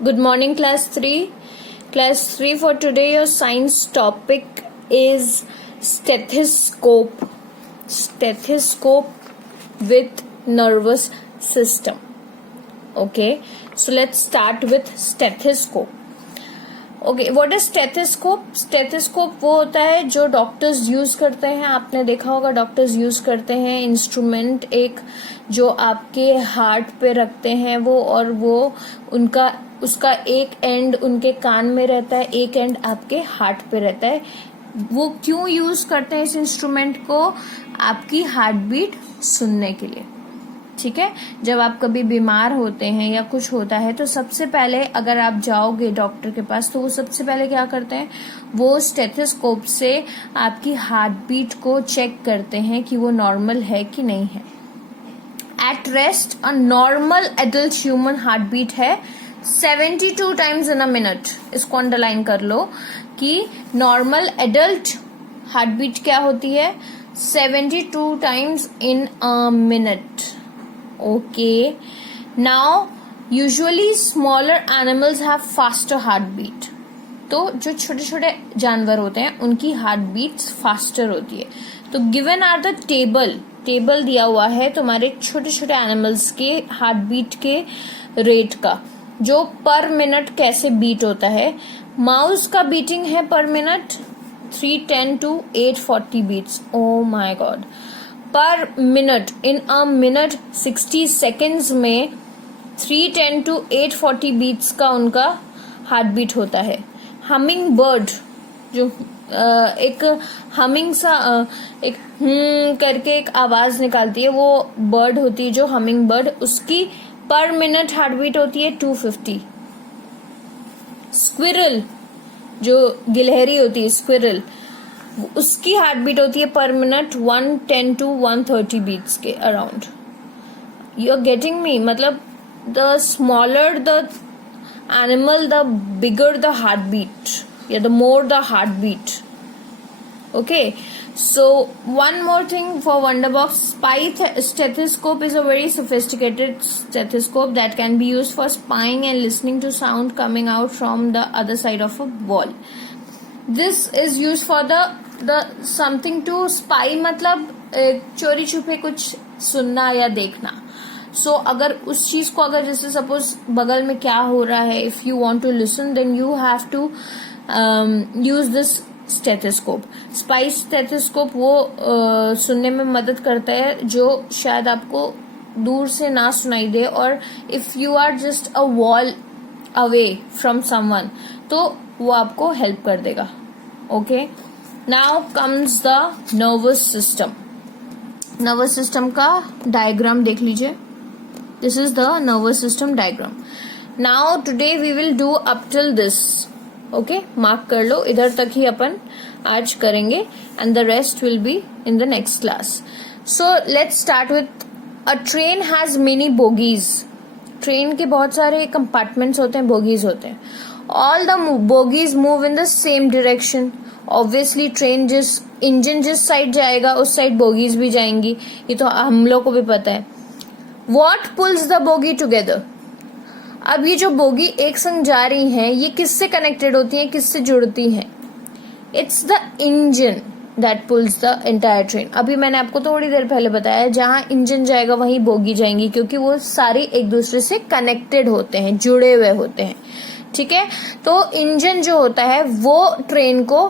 Good morning, class 3. Class 3, for today your science topic is stethoscope. Stethoscope with nervous system. Okay, so let's start with stethoscope. Okay, what is stethoscope? Stethoscope वो होता है जो doctors use करते हैं. आपने देखा होगा doctors use करते हैं इंस्ट्रूमेंट एक जो आपके हार्ट पे रखते हैं वो, और वो उसका एक एंड उनके कान में रहता है, एक एंड आपके हार्ट पे रहता है. वो क्यों यूज करते हैं इस इंस्ट्रूमेंट को? आपकी हार्ट बीट सुनने के लिए. ठीक है, जब आप कभी बीमार होते हैं या कुछ होता है तो सबसे पहले अगर आप जाओगे डॉक्टर के पास तो वो सबसे पहले क्या करते हैं, वो स्टेथोस्कोप से आपकी हार्ट बीट को चेक करते हैं कि वो नॉर्मल है कि नहीं है. At rest a normal adult human heart beat है 72 टाइम्स इन अ मिनट. इसको अंडरलाइन कर लो कि नॉर्मल एडल्ट हार्ट बीट क्या होती है, 72 times in a minute. Okay, now usually smaller animals have faster heartbeat. तो जो छोटे छोटे जानवर होते हैं उनकी हार्ट बीट्स फास्टर होती है. तो गिवन आर द टेबल दिया हुआ है तुम्हारे छोटे छोटे एनिमल्स के हार्ट बीट के रेट का, जो पर मिनट कैसे बीट होता है. माउस का बीटिंग है पर minute 310 to 840 beats. Oh my God, per minute in a minute 60 seconds में 310 to 840 बीट्स का उनका हार्ट बीट होता है. हमिंग बर्ड जो एक हमिंग सा एक करके एक आवाज निकालती है, वो बर्ड होती है जो हमिंग बर्ड, उसकी पर मिनट हार्ट बीट होती है 250. स्क्विरल जो गिलहरी होती है, स्क्विरल, उसकी हार्ट बीट होती है पर मिनट 110 to 130 बीट्स के around. You are getting me? मतलब the smaller the animal the bigger the heartbeat या the more the heartbeat. Okay, so one more thing for Wonderbox. Spy stethoscope is a very sophisticated stethoscope that can be used for spying and listening to sound coming out from the other side of a wall. This is used for the something to spy, मतलब चोरी छुपे कुछ सुनना या देखना. सो अगर उस चीज को, अगर जैसे सपोज बगल में क्या हो रहा है, if you want to listen then you have to use this stethoscope. Spy stethoscope वो सुनने में मदद करता है जो शायद आपको दूर से ना सुनाई दे, और if you are just a wall away from someone तो वो आपको हेल्प कर देगा. Okay, now comes the nervous system. Nervous system का डायग्राम देख लीजिए. This is the nervous system diagram. Now today we will do up till this. Okay, mark कर लो, इधर तक ही अपन आज करेंगे and the rest will be in the next class. So let's start with a train has many bogies. Train के बहुत सारे कंपार्टमेंट्स होते हैं, बोगीज होते हैं. All the bogies move in the same direction. Obviously train जिस engine जिस side जाएगा उस साइड बोगीज भी जाएंगी, ये तो हम लोग को भी पता है. What pulls the bogie together? अब ये जो बोगी एक संग जा रही हैं, ये किससे कनेक्टेड होती हैं, किससे जुड़ती हैं? It's the engine that pulls the entire train. अभी मैंने आपको थोड़ी देर पहले बताया, जहां इंजन जाएगा वहीं बोगी जाएंगी, क्योंकि वो सारे एक दूसरे से कनेक्टेड होते हैं, जुड़े हुए होते हैं. ठीक है, तो इंजन जो होता है वो ट्रेन को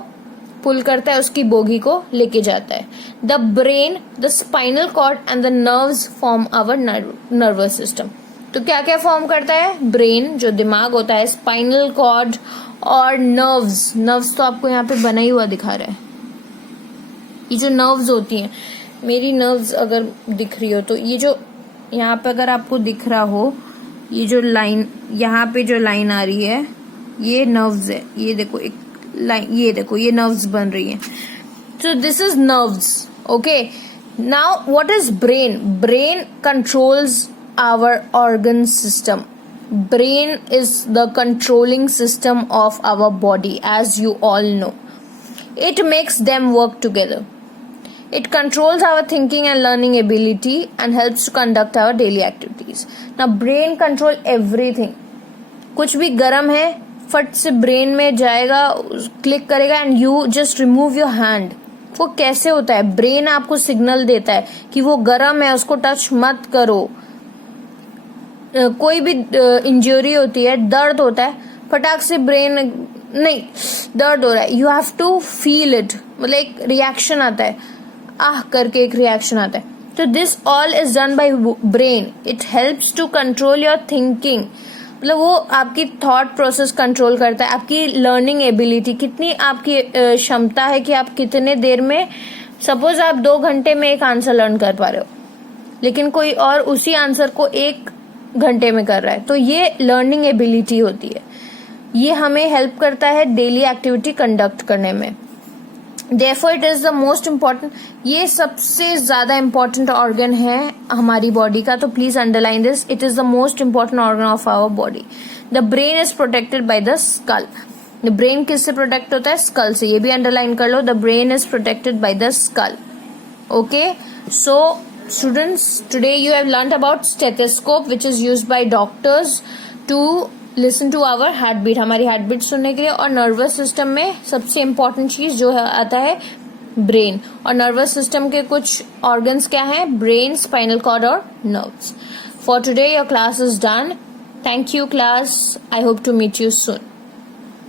पुल करता है, उसकी बोगी को लेके जाता है. The brain, the spinal cord and the nerves form our nervous system. तो क्या क्या फॉर्म करता है? ब्रेन जो दिमाग होता है, स्पाइनल कॉर्ड और नर्व्स. नर्व्स तो आपको यहाँ पे बना ही हुआ दिखा रहा है. ये जो नर्व्स होती हैं, मेरी नर्व्स अगर दिख रही हो तो ये जो यहाँ पे अगर आपको दिख रहा हो, ये जो लाइन, यहाँ पे जो लाइन आ रही है ये नर्व्स है. ये देखो एक लाइन, ये देखो ये नर्व्स बन रही है. So this is nerves. Okay, now what is brain? Brain controls our organ system. Brain is the controlling system of our body, as you all know. It makes them work together. It controls our thinking and learning ability and helps to conduct our daily activities. Now, brain control everything. कुछ भी गर्म है फट से brain में जाएगा, click करेगा and you just remove your hand. वो कैसे होता है? ब्रेन आपको सिग्नल देता है कि वो गर्म है, उसको टच मत करो। कोई भी इंजरी होती है, दर्द होता है, फटाक से ब्रेन नहीं दर्द हो रहा है, you have to feel it, मतलब एक रिएक्शन आता है, आह करके एक रिएक्शन आता है। तो this all is done by brain. It helps to control your thinking, मतलब वो आपकी थॉट प्रोसेस कंट्रोल करता है, आपकी लर्निंग एबिलिटी, कितनी आपकी क्षमता है कि आप कितने देर में, सपोज आप 2 घंटे में एक आंसर लर्न कर पा रहे हो, लेकिन कोई और उसी आंसर को 1 घंटे में कर रहा है, तो ये लर्निंग एबिलिटी होती है। ये हमें हेल्प करता है डेली एक्टिविटी कंडक्ट करने में। Therefore it is the most important, ये सबसे ज्यादा इम्पोर्टेंट ऑर्गन है हमारी बॉडी का, तो please underline this, it is the most important organ of our body. The brain is protected by the skull. The brain किससे प्रोटेक्ट होता है? स्कल से। ये भी अंडरलाइन कर लो, the brain is protected by the skull. Okay, so students, today you have learned about stethoscope which is used by doctors to listen to our heartbeat, हमारी heartbeat सुनने के लिए। और नर्वस सिस्टम में सबसे important चीज जो है आता है ब्रेन। और नर्वस सिस्टम के कुछ ऑर्गन्स क्या हैं? ब्रेन, स्पाइनल कॉर्ड और nerves. For today your class is done. Thank you class, I hope to meet you soon.